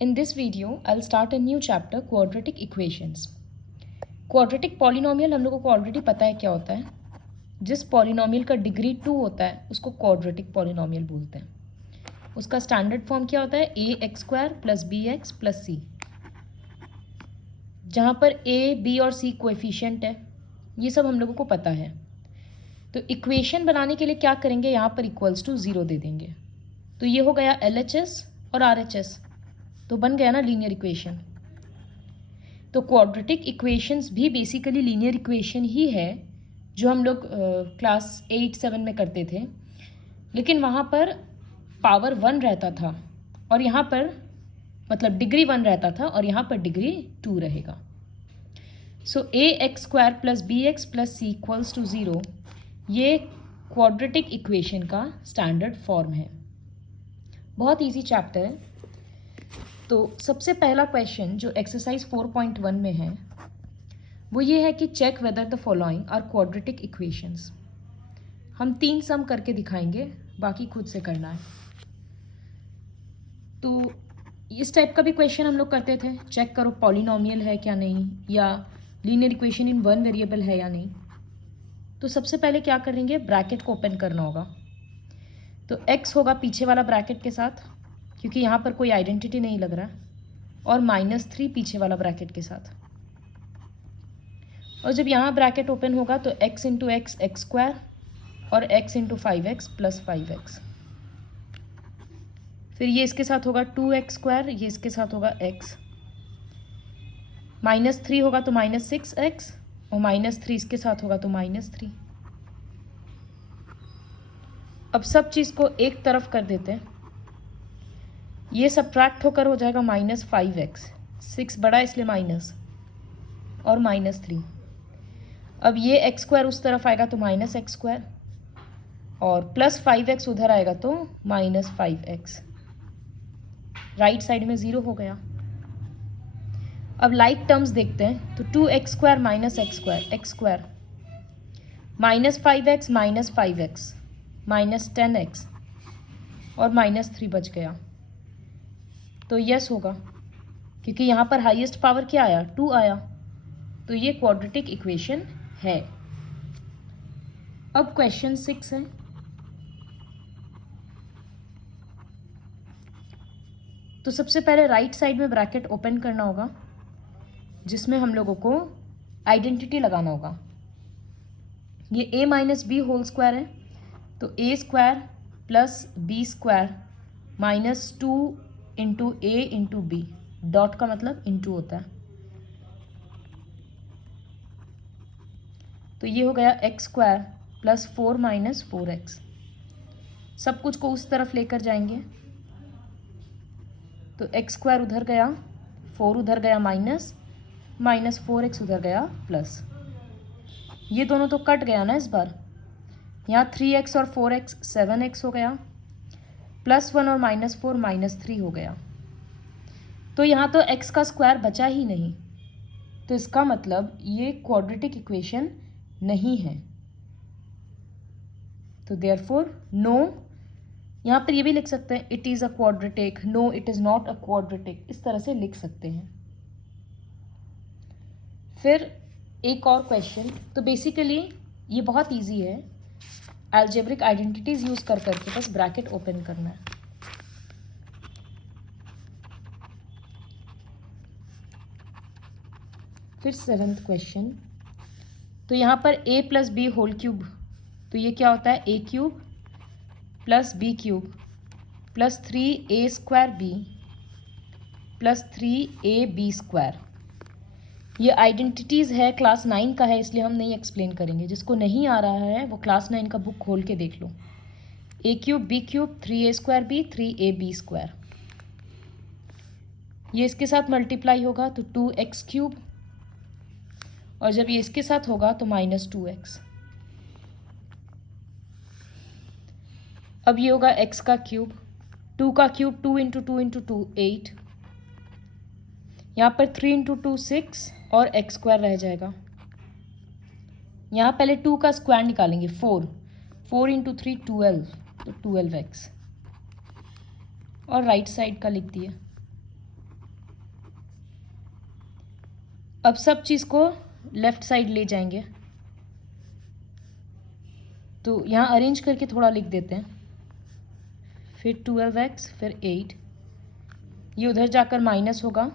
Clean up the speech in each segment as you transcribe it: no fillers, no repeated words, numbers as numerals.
In this video, I'll start a new chapter, quadratic equations. Quadratic polynomial हम लोगों को already पता है क्या होता है. जिस पॉलिनोमियल का डिग्री 2 होता है उसको क्वाड्रेटिक पॉलिनोमियल बोलते हैं. उसका स्टैंडर्ड फॉर्म क्या होता है? A X square plus B X plus C, जहाँ पर ए बी और सी कोएफिशिएंट है. ये सब हम लोगों को पता है. तो इक्वेशन बनाने के लिए क्या करेंगे? यहाँ पर इक्वल्स टू 0 दे देंगे. तो ये हो गया LHS और RHS, तो बन गया ना लीनियर इक्वेशन. तो क्वाड्रेटिक इक्वेशंस भी बेसिकली लीनियर इक्वेशन ही है जो हम लोग क्लास 8-7 में करते थे, लेकिन वहाँ पर पावर 1 रहता था और यहाँ पर मतलब डिग्री 1 रहता था और यहाँ पर डिग्री 2 रहेगा. So A X square plus B X plus C equals to 0, ये क्वाड्रेटिक इक्वेशन का स्टैंडर्ड फॉर्म है. बहुत ईजी चैप्टर है. तो सबसे पहला क्वेश्चन जो एक्सरसाइज 4.1 में है वो ये है कि check whether the following are quadratic equations. हम 3 सम करके दिखाएंगे, बाकी खुद से करना है. तो इस टाइप का भी क्वेश्चन हम लोग करते थे, चेक करो पॉलिनोमियल है क्या नहीं, या लीनियर इक्वेशन इन 1 वेरिएबल है या नहीं. तो सबसे पहले क्या करेंगे? ब्रैकेट को ओपन करना होगा. तो x होगा पीछे वाला ब्रैकेट के साथ, क्योंकि यहाँ पर कोई आइडेंटिटी नहीं लग रहा, और -3 पीछे वाला ब्रैकेट के साथ. और जब यहाँ ब्रैकेट ओपन होगा तो x into x x square और x into 5x plus 5x. फिर ये इसके साथ होगा 2x स्क्वायर, ये इसके साथ होगा x. -3 होगा तो -6x और -3 इसके साथ होगा तो -3. अब सब चीज़ को एक तरफ कर देते हैं. ये सब्ट्रैक्ट होकर हो जाएगा -5x, 6 बड़ा इसलिए माइनस, और -3. अब ये एक्स स्क्वायर उस तरफ आएगा तो -x स्क्वायर, और प्लस 5x उधर आएगा तो -5x. राइट साइड में 0 हो गया. अब लाइक टर्म्स देखते हैं. तो 2x square minus x square, x square, -5x minus 5x -10x और -3 बच गया. तो यस होगा, क्योंकि यहाँ पर हाईएस्ट पावर क्या आया? 2 आया. तो ये क्वाड्रेटिक इक्वेशन है. अब क्वेश्चन 6 है. तो सबसे पहले राइट साइड में ब्रैकेट ओपन करना होगा, जिसमें हम लोगों को आइडेंटिटी लगाना होगा. ये a minus B whole square है, तो a square plus B square -2 into A into B. Dot का मतलब इंटू होता है. तो ये हो गया x square plus 4 minus 4x. सब कुछ को उस तरफ लेकर जाएंगे. तो एक्स स्क्वायर उधर गया, 4 उधर गया माइनस, -4x उधर गया प्लस. ये दोनों तो कट गया ना इस बार. यहाँ 3x और 4x 7x हो गया, +1 और -4 -3 हो गया. तो यहाँ तो x का स्क्वायर बचा ही नहीं, तो इसका मतलब ये क्वाड्रेटिक इक्वेशन नहीं है. तो देयरफॉर नो. यहाँ पर ये भी लिख सकते हैं it is a quadratic, no it is not a quadratic, इस तरह से लिख सकते हैं. फिर एक और क्वेश्चन. तो बेसिकली ये बहुत इजी है. अलजेब्रिक आइडेंटिटीज यूज कर करके बस ब्रैकेट ओपन करना है. फिर 7th क्वेश्चन. तो यहाँ पर a plus B whole cube, तो ये क्या होता है? a cube plus B cube plus 3a square B plus 3ab square. ये आइडेंटिटीज़ है, क्लास 9 का है, इसलिए हम नहीं एक्सप्लेन करेंगे. जिसको नहीं आ रहा है वो क्लास 9 का बुक खोल के देख लो. a cube B cube 3a square B 3ab square. ये इसके साथ मल्टीप्लाई होगा तो 2x क्यूब, और जब ये इसके साथ होगा तो -2x. अब ये होगा x का क्यूब, 2 का क्यूब 2 इंटू 2 इंटू 2 8. यहाँ पर 3 इंटू 2 6 और x स्क्वायर रह जाएगा. यहाँ पहले 2 का स्क्वायर निकालेंगे, 4 इंटू 3 12, तो 12x. और राइट साइड का लिख दिया. अब सब चीज़ को लेफ़्ट साइड ले जाएंगे, तो यहाँ अरेंज करके थोड़ा लिख देते हैं। फिर 12x फिर 8, ये उधर जाकर माइनस होगा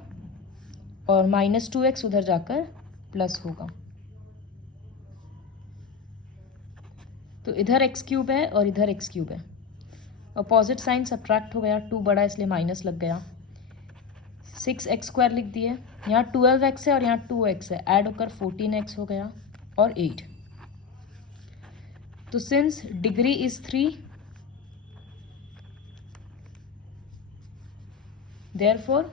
और -2x उधर जाकर प्लस होगा। तो इधर एक्स क्यूब है और इधर एक्स क्यूब है, अपोजिट साइन सब्ट्रैक्ट हो गया, 2 बड़ा इसलिए माइनस लग गया। 6x² लिख दिए, यहाँ 12x है और यहाँ 2x है, ऐड होकर 14x हो गया और 8। तो since degree is 3, therefore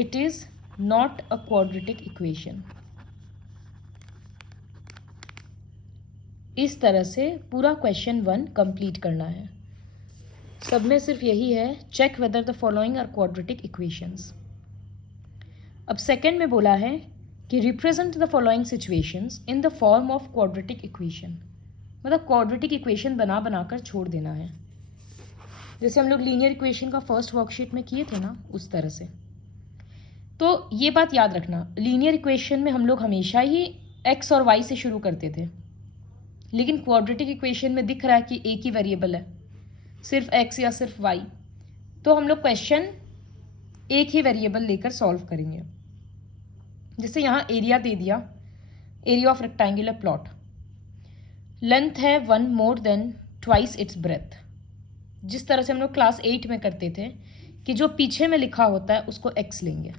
it is not a quadratic equation. इस तरह से पूरा क्वेश्चन 1 कंप्लीट करना है। सब में सिर्फ यही है, check whether the following are quadratic equations. अब सेकंड में बोला है कि represent the following situations in the form of quadratic equation, मतलब क्वाड्रेटिक इक्वेशन बना बनाकर छोड़ देना है, जैसे हम लोग लीनियर इक्वेशन का फर्स्ट वर्कशीट में किए थे ना, उस तरह से। तो ये बात याद रखना, लीनियर इक्वेशन में हम लोग हमेशा ही एक्स और वाई से शुरू करते थे, लेकिन क्वाड्रेटिक इक्वेशन में दिख रहा है कि एक ही वेरिएबल है, सिर्फ एक्स या सिर्फ वाई, तो हम लोग क्वेश्चन एक ही वेरिएबल लेकर सॉल्व करेंगे। जैसे यहाँ एरिया दे दिया, area of rectangular plot, length है 1 more than twice its breath. जिस तरह से हम लोग क्लास 8 में करते थे कि जो पीछे में लिखा होता है उसको एक्स लेंगे।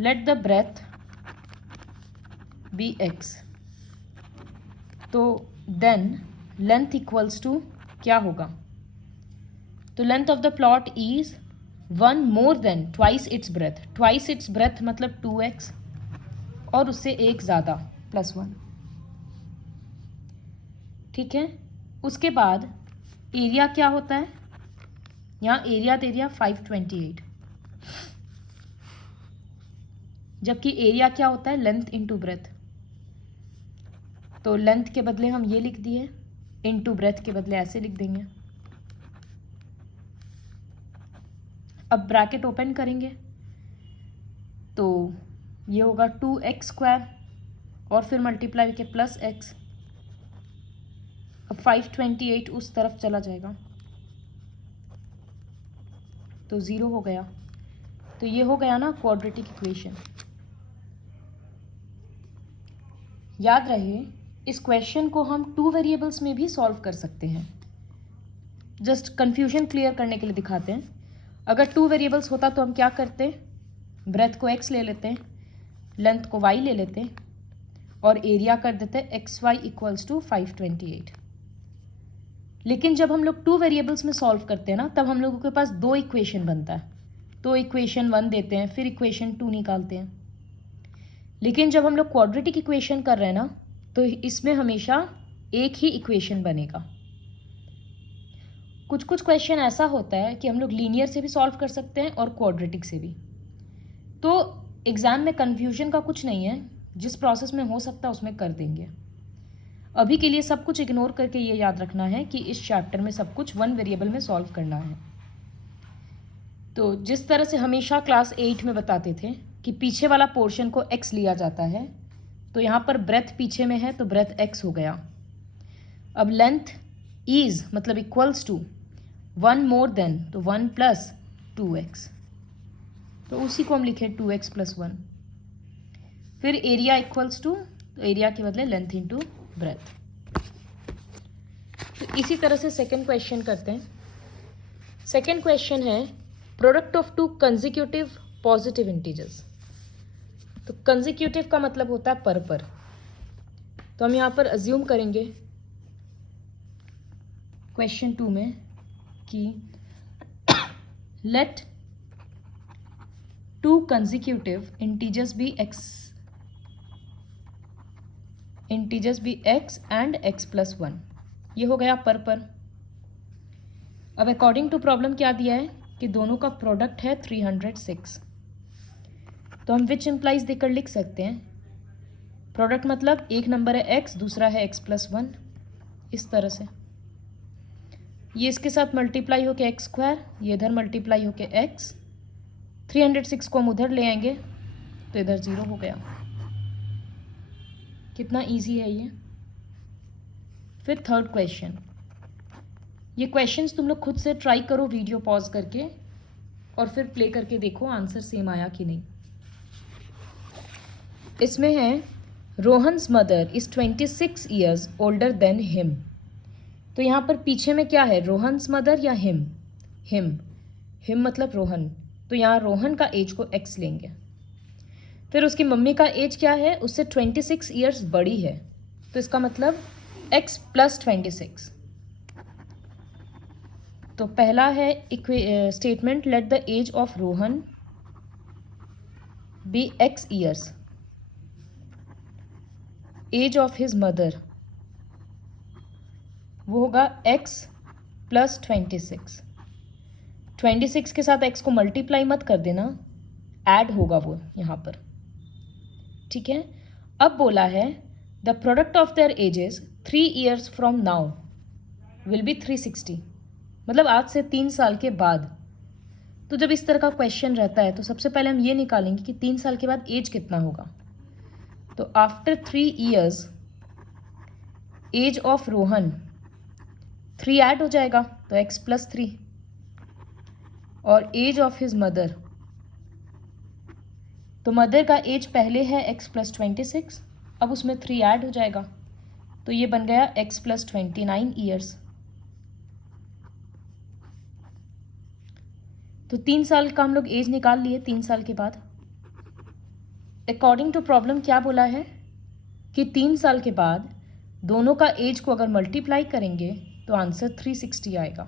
Let the breadth be x, तो देन लेंथ इक्वल्स टू क्या होगा, तो length of the plot is 1 more than twice its breadth. Twice its breadth मतलब 2x और उससे एक ज़्यादा +1, ठीक है। उसके बाद एरिया क्या होता है, यहाँ एरिया दे दिया 528, जबकि एरिया क्या होता है, लेंथ इंटू ब्रेथ। तो लेंथ के बदले हम ये लिख दिए, इनटू ब्रेथ के बदले ऐसे लिख देंगे। अब ब्रैकेट ओपन करेंगे तो ये होगा 2x² और फिर मल्टीप्लाई के +x। अब 528 उस तरफ चला जाएगा तो 0 हो गया। तो ये हो गया ना क्वाड्रेटिक इक्वेशन। याद रहे, इस क्वेश्चन को हम 2 वेरिएबल्स में भी सॉल्व कर सकते हैं। जस्ट कंफ्यूजन क्लियर करने के लिए दिखाते हैं। अगर 2 वेरिएबल्स होता तो हम क्या करते, ब्रेथ को x ले लेते, लेंथ को y ले लेते और एरिया कर देते xy = 528। लेकिन जब हम लोग 2 वेरिएबल्स में सॉल्व करते हैं ना, तब हम लोगों के पास 2 इक्वेशन बनता है। तो इक्वेशन 1 देते हैं, फिर इक्वेशन 2 निकालते हैं। लेकिन जब हम लोग क्वाड्रेटिक इक्वेशन कर रहे हैं ना, तो इसमें हमेशा एक ही इक्वेशन बनेगा। कुछ कुछ क्वेश्चन ऐसा होता है कि हम लोग लीनियर से भी सॉल्व कर सकते हैं और क्वाड्रेटिक से भी। तो एग्ज़ाम में कन्फ्यूजन का कुछ नहीं है, जिस प्रोसेस में हो सकता है उसमें कर देंगे। अभी के लिए सब कुछ इग्नोर करके ये याद रखना है कि इस चैप्टर में सब कुछ 1 वेरिएबल में सॉल्व करना है। तो जिस तरह से हमेशा क्लास 8 में बताते थे कि पीछे वाला पोर्शन को x लिया जाता है, तो यहाँ पर ब्रेथ पीछे में है तो ब्रेथ x हो गया। अब लेंथ इज मतलब इक्वल्स टू 1 मोर देन, तो 1 + 2x, तो उसी को हम लिखे 2x + 1। फिर एरिया इक्वल्स टू, तो एरिया के बदले लेंथ इंटू ब्रेथ। तो इसी तरह से सेकेंड क्वेश्चन करते हैं। सेकेंड क्वेश्चन है product of 2 consecutive positive integers. तो कंसेक्यूटिव का मतलब होता है पर। तो हम यहाँ पर अज्यूम करेंगे क्वेश्चन 2 में कि let 2 consecutive integers be x and x + 1। ये हो गया पर। अब अकॉर्डिंग टू प्रॉब्लम क्या दिया है कि दोनों का प्रोडक्ट है 306। तो हम विच इम्प्लाइज देकर लिख सकते हैं, प्रोडक्ट मतलब एक नंबर है x, दूसरा है x + 1, इस तरह से। ये इसके साथ मल्टीप्लाई होके x², ये इधर मल्टीप्लाई होके x, 306 को हम उधर ले आएंगे तो इधर 0 हो गया। कितना इजी है ये। फिर थर्ड क्वेश्चन, ये क्वेश्चंस तुम लोग खुद से ट्राई करो वीडियो पॉज करके और फिर प्ले करके देखो आंसर सेम आया कि नहीं। इसमें है Rohan's mother is 26 years older than him. तो यहाँ पर पीछे में क्या है, रोहन्स मदर या हिम? हिम मतलब रोहन, तो यहाँ रोहन का एज को x लेंगे। फिर उसकी मम्मी का एज क्या है, उससे 26 ईयर्स बड़ी है, तो इसका मतलब x प्लस 26। तो पहला है statement, let the age of Rohan be x years, age of his mother वो होगा x प्लस 26। 26 के साथ x को मल्टीप्लाई मत कर देना, ऐड होगा वो यहाँ पर, ठीक है। अब बोला है the product of their edges 3 years from now will be 360, मतलब आज से 3 साल के बाद। तो जब इस तरह का क्वेश्चन रहता है तो सबसे पहले हम ये निकालेंगे कि 3 साल के बाद एज कितना होगा। तो after 3 years age of Rohan 3 add हो जाएगा तो x प्लस 3, और एज ऑफ हिज मदर, तो मदर का एज पहले है x प्लस 26, अब उसमें 3 ऐड हो जाएगा तो ये बन गया x प्लस 29 ईयर्स। तो 3 साल का हम लोग एज निकाल लिए 3 साल के बाद। अकॉर्डिंग टू प्रॉब्लम क्या बोला है कि 3 साल के बाद दोनों का एज को अगर मल्टीप्लाई करेंगे तो आंसर 360 आएगा।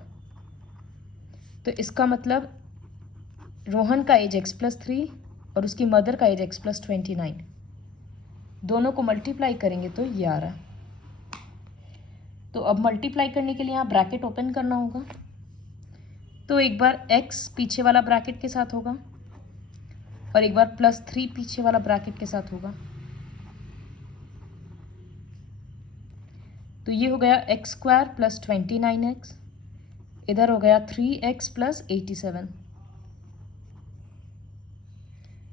तो इसका मतलब रोहन का एज x प्लस 3 और उसकी मदर का एज x प्लस 29, दोनों को मल्टीप्लाई करेंगे तो ये आ रहा। तो अब मल्टीप्लाई करने के लिए यहाँ ब्रैकेट ओपन करना होगा, तो एक बार x पीछे वाला ब्रैकेट के साथ होगा और एक बार प्लस 3 पीछे वाला ब्रैकेट के साथ होगा। तो ये हो गया x स्क्वायर प्लस 29x, इधर हो गया 3x प्लस 87।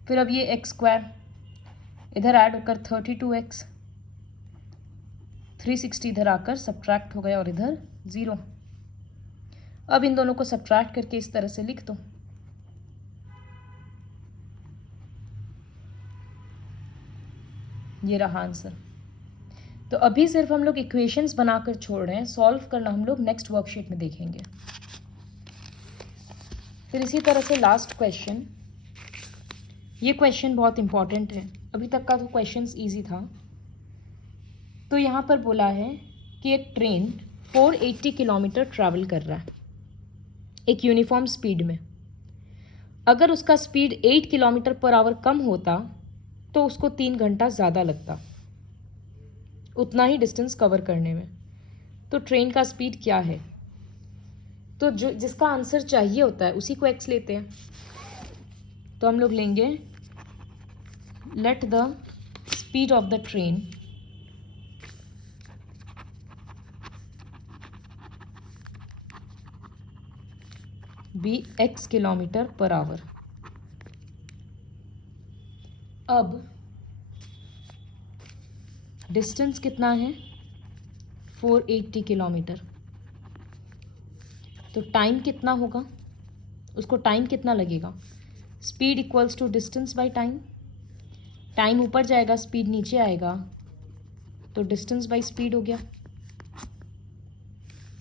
फिर अब ये x स्क्वायर इधर ऐड होकर 32x, 360 इधर आकर सब्ट्रैक्ट हो गया और इधर 0। अब इन दोनों को सब्ट्रैक्ट करके इस तरह से लिख दो। ये रहा आंसर। तो अभी सिर्फ हम लोग इक्वेशंस बनाकर छोड़ रहे हैं, सॉल्व करना हम लोग नेक्स्ट वर्कशीट में देखेंगे। फिर इसी तरह से लास्ट क्वेश्चन, ये क्वेश्चन बहुत इंपॉर्टेंट है, अभी तक का तो क्वेश्चंस इजी था। तो यहाँ पर बोला है कि एक ट्रेन 480 किलोमीटर ट्रैवल कर रहा है एक यूनिफॉर्म स्पीड में। अगर उसका स्पीड 8 किलोमीटर पर आवर कम होता तो उसको 3 घंटा ज़्यादा लगता उतना ही डिस्टेंस कवर करने में। तो ट्रेन का स्पीड क्या है? तो जो जिसका आंसर चाहिए होता है उसी को x लेते हैं। तो हम लोग लेंगे let the speed of the train be x kilometre per hour. अब डिस्टेंस कितना है? 480 किलोमीटर। तो टाइम कितना होगा, उसको टाइम कितना लगेगा? Speed equals to distance by time. Time ऊपर जाएगा, स्पीड नीचे आएगा, तो डिस्टेंस बाय स्पीड हो गया।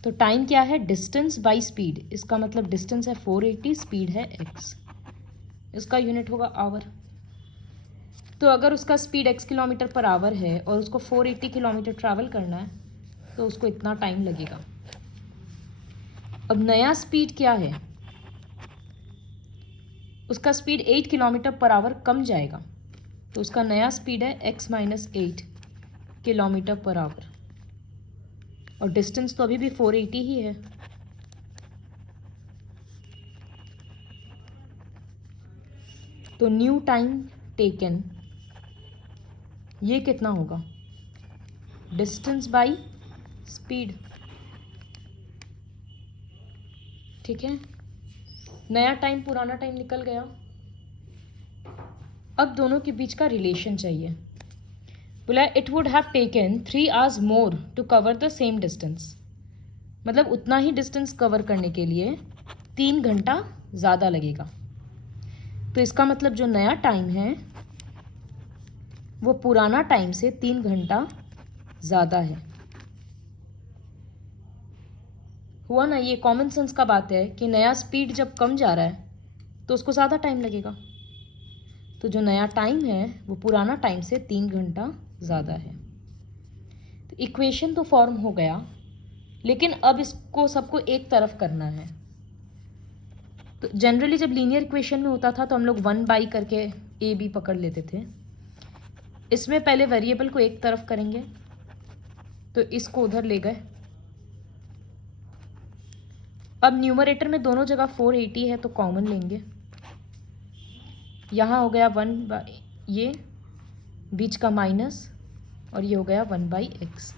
तो टाइम क्या है? Distance by speed. इसका मतलब डिस्टेंस है 480, स्पीड है x, इसका यूनिट होगा आवर। तो अगर उसका speed x kilometre per our है और उसको 480 किलोमीटर ट्रैवल करना है तो उसको इतना टाइम लगेगा। अब नया स्पीड क्या है? उसका स्पीड 8 किलोमीटर पर आवर कम जाएगा, तो उसका नया स्पीड है x minus 8 kilometre per our, और डिस्टेंस तो अभी भी 480 ही है। तो न्यू टाइम टेकन ये कितना होगा? Distance by speed. ठीक है, नया टाइम पुराना टाइम निकल गया, अब दोनों के बीच का रिलेशन चाहिए। बोला it would have taken 3 hours more to cover the same distance, मतलब उतना ही डिस्टेंस कवर करने के लिए 3 घंटा ज़्यादा लगेगा। तो इसका मतलब जो नया टाइम है वो पुराना टाइम से 3 घंटा ज़्यादा है। हुआ ना, ये कॉमन सेंस का बात है कि नया स्पीड जब कम जा रहा है तो उसको ज़्यादा टाइम लगेगा। तो जो नया टाइम है वो पुराना टाइम से 3 घंटा ज़्यादा है। तो इक्वेशन तो फॉर्म हो गया, लेकिन अब इसको सबको एक तरफ करना है। तो जनरली जब लीनियर इक्वेशन में होता था तो हम लोग 1/, करके ए बी पकड़ लेते थे। इसमें पहले वेरिएबल को एक तरफ करेंगे, तो इसको उधर ले गए। अब न्यूमरेटर में दोनों जगह 480 है तो कॉमन लेंगे। यहाँ हो गया 1/, ये बीच का माइनस, और ये हो गया 1/x।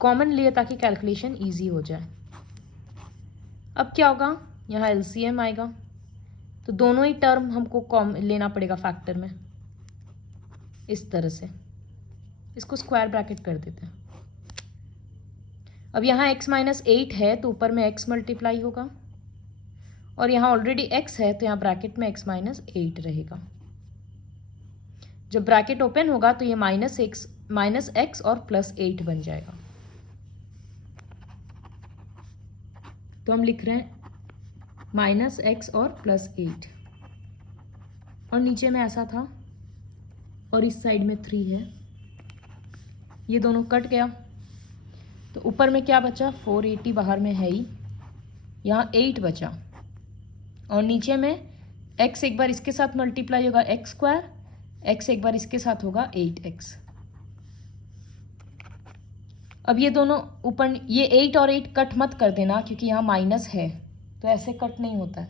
कॉमन लिए ताकि कैलकुलेशन इजी हो जाए। अब क्या होगा, यहाँ एलसीएम आएगा, तो दोनों ही टर्म हमको कॉमन लेना पड़ेगा फैक्टर में। इस तरह से इसको स्क्वायर ब्रैकेट कर देते हैं। अब यहाँ x - 8 है तो ऊपर में x मल्टीप्लाई होगा, और यहाँ ऑलरेडी x है तो यहाँ ब्रैकेट में x - 8 रहेगा। जब ब्रैकेट ओपन होगा तो ये -x और +8 बन जाएगा। तो हम लिख रहे हैं -x और +8, और नीचे में ऐसा था और इस साइड में 3 है, ये दोनों कट गया तो ऊपर में क्या बचा, 480 बाहर में है ही, यहाँ 8 बचा, और नीचे में x एक बार इसके साथ मल्टीप्लाई होगा x², x एक बार इसके साथ होगा 8x। अब ये दोनों ऊपर, ये 8 और 8 कट मत कर देना क्योंकि यहाँ माइनस है तो ऐसे कट नहीं होता है।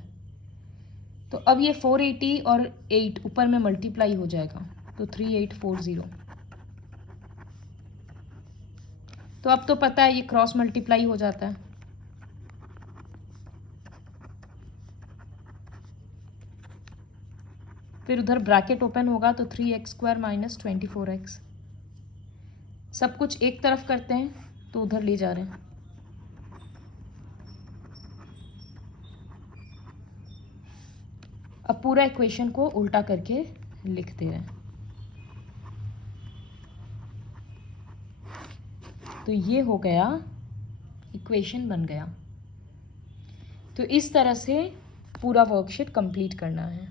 तो अब ये 480 और 8 ऊपर में मल्टीप्लाई हो जाएगा तो 3840। तो अब तो पता है ये क्रॉस मल्टीप्लाई हो जाता है। फिर उधर ब्रैकेट ओपन होगा तो 3x² - 24x। सब कुछ एक तरफ करते हैं तो उधर ले जा रहे हैं। अब पूरा इक्वेशन को उल्टा करके लिख दे रहे हैं। तो ये हो गया, इक्वेशन बन गया। तो इस तरह से पूरा वर्कशीट कंप्लीट करना है।